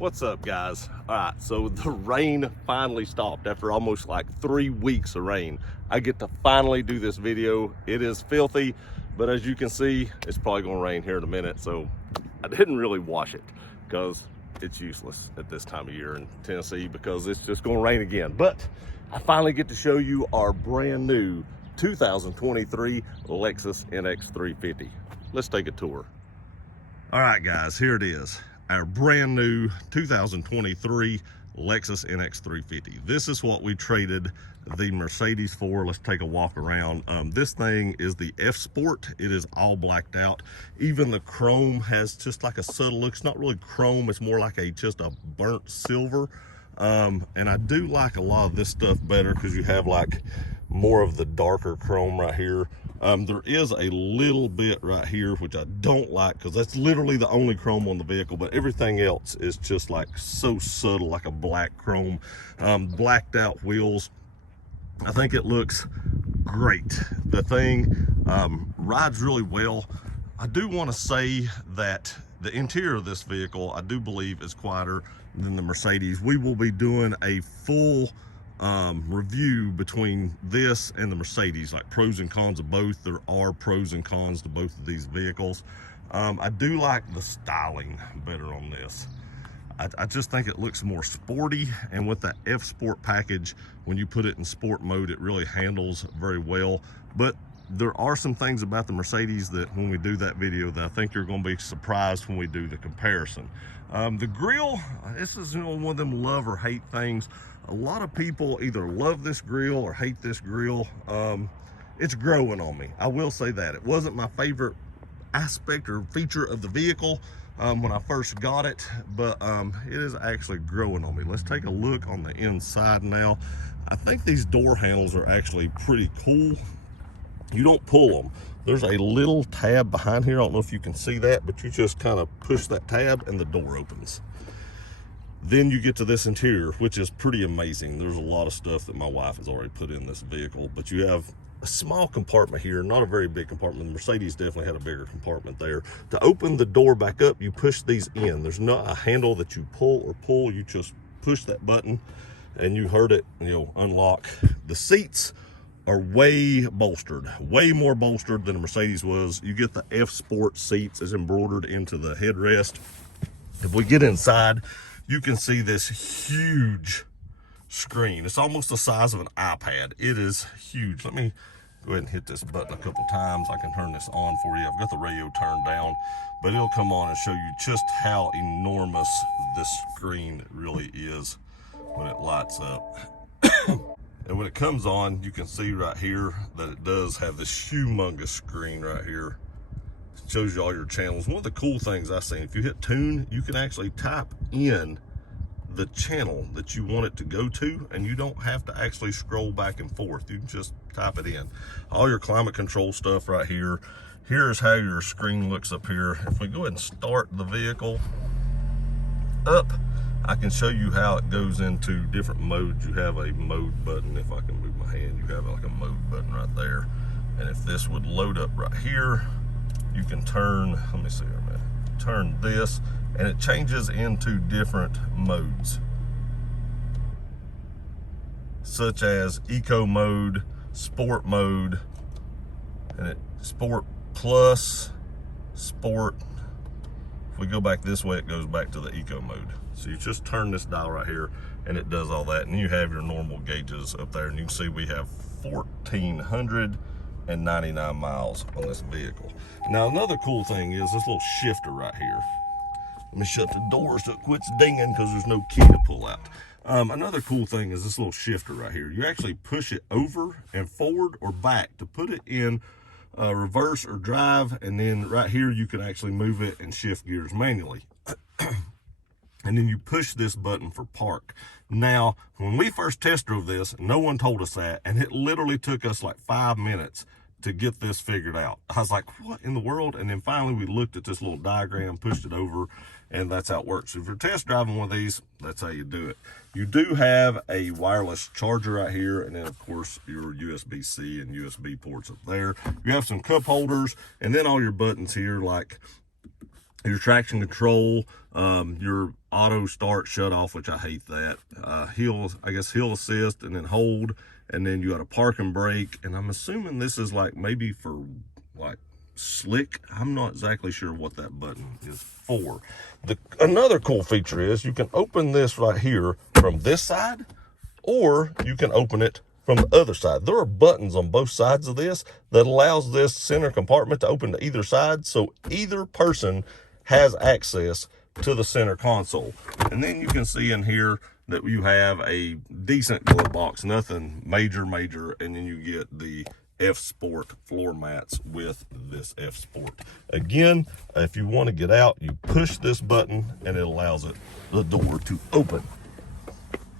What's up, guys? All right, so the rain finally stopped after almost like 3 weeks of rain. I get to finally do this video. It is filthy, but as you can see, it's probably gonna rain here in a minute, so I didn't really wash it because it's useless at this time of year in Tennessee because it's just gonna rain again. But I finally get to show you our brand new 2023 Lexus NX 350. Let's take a tour. All right, guys, here it is. Our brand new 2023 Lexus NX 350. This is what we traded the Mercedes for. Let's take a walk around. This thing is the F Sport. It is all blacked out. Even the chrome has just like a subtle look. It's not really chrome, it's more like just a burnt silver. And I do like a lot of this stuff better because you have like more of the darker chrome right here. There is a little bit right here which I don't like because that's literally the only chrome on the vehicle, but everything else is just like so subtle, like a black chrome. Blacked out wheels. I think it looks great. The thing rides really well. I do want to say that the interior of this vehicle, I do believe, is quieter than the Mercedes. We will be doing a full review between this and the Mercedes, like pros and cons of both. There are pros and cons to both of these vehicles. I do like the styling better on this. I just think it looks more sporty, and with the F Sport package, when you put it in sport mode, it really handles very well. But there are some things about the Mercedes that when we do that video that I think you're going to be surprised when we do the comparison. The grille, this is one of them love or hate things. A lot of people either love this grille or hate this grille. It's growing on me, I will say that. It wasn't my favorite aspect or feature of the vehicle when I first got it, but it is actually growing on me. Let's take a look on the inside now. I think these door handles are actually pretty cool. You don't pull them. There's a little tab behind here. I don't know if you can see that, but you just kind of push that tab and the door opens. Then you get to this interior, which is pretty amazing. There's a lot of stuff that my wife has already put in this vehicle, but you have a small compartment here, not a very big compartment. The Mercedes definitely had a bigger compartment there. To open the door back up, you push these in. There's not a handle that you pull. You just push that button and you heard it, unlock. The seats are way bolstered, way more bolstered than a Mercedes was. You get the F Sport seats as embroidered into the headrest. If we get inside, you can see this huge screen. It's almost the size of an iPad. It is huge. Let me go ahead and hit this button a couple times. I can turn this on for you. I've got the radio turned down, but it'll come on and show you just how enormous this screen really is when it lights up. And when it comes on, you can see right here that it does have this humongous screen right here. It shows you all your channels. One of the cool things I've seen, if you hit tune, you can actually type in the channel that you want it to go to, and you don't have to actually scroll back and forth. You can just type it in. All your climate control stuff right here. Here's how your screen looks up here. If we go ahead and start the vehicle up, I can show you how it goes into different modes. You have a mode button. If I can move my hand, you have like a mode button right there. And if this would load up right here, you can turn, let me see here, man. Turn this, and it changes into different modes, such as eco mode, sport mode, and sport plus, sport. If we go back this way, it goes back to the eco mode. So you just turn this dial right here and it does all that. And you have your normal gauges up there, and you can see we have 1,499 miles on this vehicle. Now, another cool thing is this little shifter right here. Let me shut the door so it quits dinging because there's no key to pull out. Another cool thing is this little shifter right here. You actually push it over and forward or back to put it in reverse or drive, and then right here you can actually move it and shift gears manually. And then you push this button for park. Now, when we first test drove this, no one told us that, and it literally took us like 5 minutes to get this figured out. I was like, what in the world? And then finally we looked at this little diagram, pushed it over, and that's how it works. So if you're test driving one of these, that's how you do it. You do have a wireless charger right here, and then of course your USB-C and USB ports up there. You have some cup holders, and then all your buttons here, like your traction control, your auto start shut off, which I hate that. Hill assist, and then hold, and then you got a park and brake, and I'm assuming this is like maybe for like slick. I'm not exactly sure what that button is for. Another cool feature is you can open this right here from this side, or you can open it from the other side. There are buttons on both sides of this that allows this center compartment to open to either side, so either person has access to the center console. And then you can see in here that you have a decent glove box, nothing major, and then you get the F Sport floor mats with this F Sport. Again, if you want to get out, you push this button and it allows the door to open.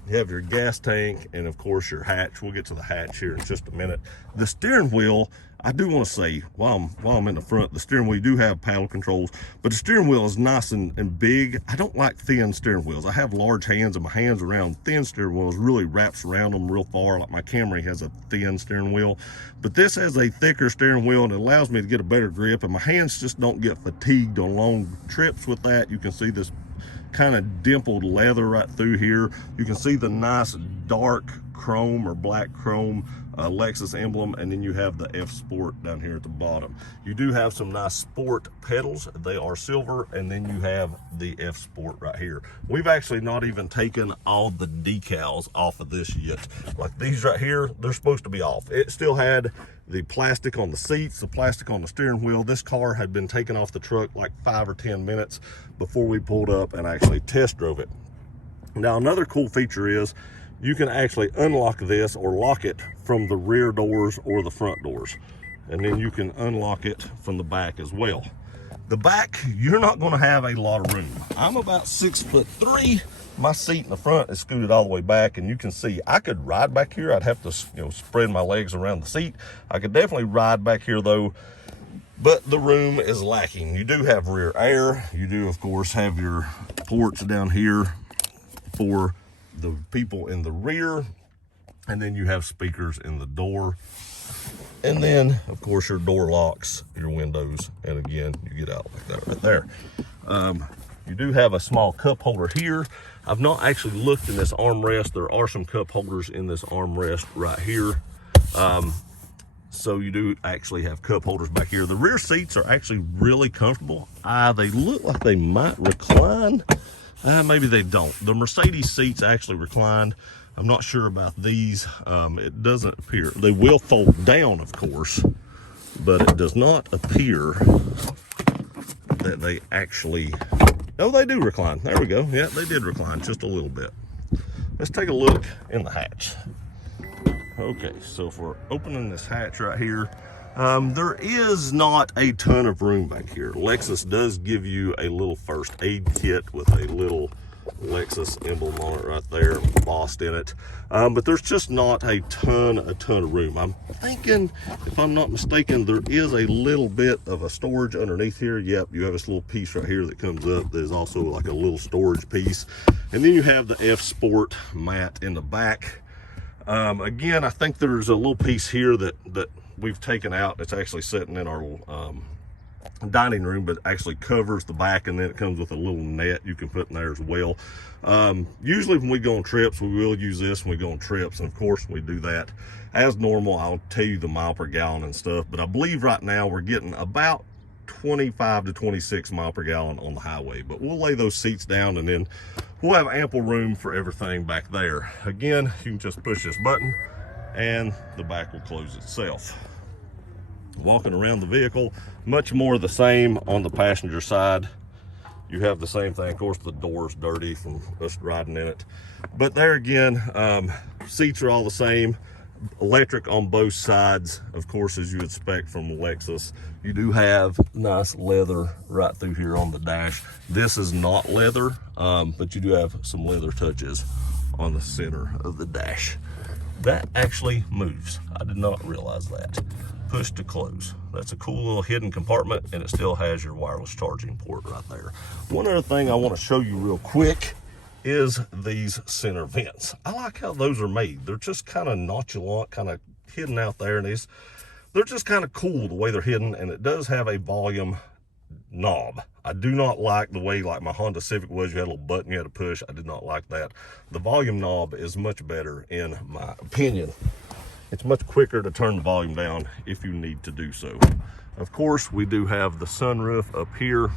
You have your gas tank and of course your hatch. We'll get to the hatch here in just a minute. The steering wheel, I do want to say, while I'm in the front, the steering wheel, you do have paddle controls, but the steering wheel is nice and big. I don't like thin steering wheels. I have large hands, and my hands around thin steering wheels really wraps around them real far. Like my Camry has a thin steering wheel, but this has a thicker steering wheel and it allows me to get a better grip, and my hands just don't get fatigued on long trips with that. You can see this kind of dimpled leather right through here. You can see the nice dark chrome or black chrome Lexus emblem, and then you have the F Sport down here at the bottom. You do have some nice sport pedals. They are silver, and then you have the F Sport right here. We've actually not even taken all the decals off of this yet. Like these right here, they're supposed to be off. It still had the plastic on the seats, the plastic on the steering wheel. This car had been taken off the truck like 5 or 10 minutes before we pulled up and actually test drove it. Now, another cool feature is you can actually unlock this or lock it from the rear doors or the front doors. And then you can unlock it from the back as well. The back, you're not gonna have a lot of room. I'm about 6'3". My seat in the front is scooted all the way back, and you can see I could ride back here. I'd have to, spread my legs around the seat. I could definitely ride back here though, but the room is lacking. You do have rear air. You do, of course, have your ports down here for the people in the rear, and then you have speakers in the door, and then of course your door locks, your windows, and again you get out like that right there. You do have a small cup holder here. I've not actually looked in this armrest. There are some cup holders in this armrest right here. So you do actually have cup holders back here. The rear seats are actually really comfortable. They look like they might recline. Maybe they don't. The Mercedes seats actually reclined. I'm not sure about these. It doesn't appear. They will fold down, of course, but it does not appear that they actually, oh, they do recline. There we go. Yeah, they did recline just a little bit. Let's take a look in the hatch. Okay, so if we're opening this hatch right here, there is not a ton of room back here. Lexus does give you a little first aid kit with a little Lexus emblem on it right there, embossed in it. But there's just not a ton of room. I'm thinking, if I'm not mistaken, there is a little bit of a storage underneath here. Yep, you have this little piece right here that comes up that is also like a little storage piece. And then you have the F Sport mat in the back. Again, I think there's a little piece here that we've taken out. It's actually sitting in our dining room, but actually covers the back, and then it comes with a little net you can put in there as well. Usually when we go on trips, we will use this when we go on trips, and of course we do that as normal. I'll tell you the mile per gallon and stuff, but I believe right now we're getting about 25 to 26 mile per gallon on the highway. But we'll lay those seats down, and then we'll have ample room for everything back there. Again, you can just push this button and the back will close itself. Walking around the vehicle, much more the same on the passenger side. You have the same thing. Of course, the door's dirty from us riding in it, but there again, seats are all the same. Electric on both sides, of course, as you would expect from Lexus. You do have nice leather right through here on the dash. This is not leather, but you do have some leather touches on the center of the dash. That actually moves. I did not realize that. Push to close. That's a cool little hidden compartment, and it still has your wireless charging port right there. One other thing I want to show you real quick is these center vents. I like how those are made. They're just kind of nonchalant, kind of hidden out there, and they're just kind of cool the way they're hidden. And it does have a volume knob I do not like the way like my Honda Civic was. You had a little button you had to push. I did not like that. The volume knob is much better in my opinion. It's much quicker to turn the volume down if you need to do so. Of course, we do have the sunroof up here,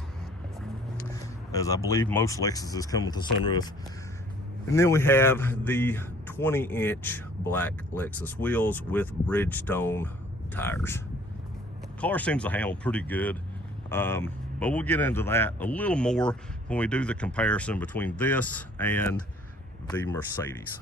as I believe most Lexuses come with a sunroof. And then we have the 20-inch black Lexus wheels with Bridgestone tires. Car seems to handle pretty good, but we'll get into that a little more when we do the comparison between this and the Mercedes.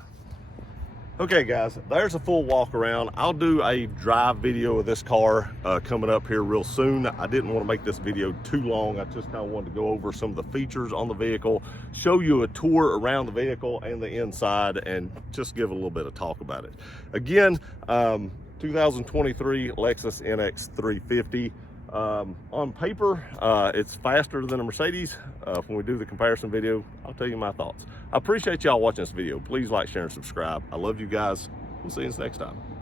Okay guys, there's a full walk around. I'll do a drive video of this car coming up here real soon. I didn't want to make this video too long. I just kind of wanted to go over some of the features on the vehicle, show you a tour around the vehicle and the inside, and just give a little bit of talk about it. Again, 2023 Lexus NX 350. On paper, it's faster than a Mercedes. When we do the comparison video, I'll tell you my thoughts. I appreciate y'all watching this video. Please like, share, and subscribe. I love you guys. We'll see you next time.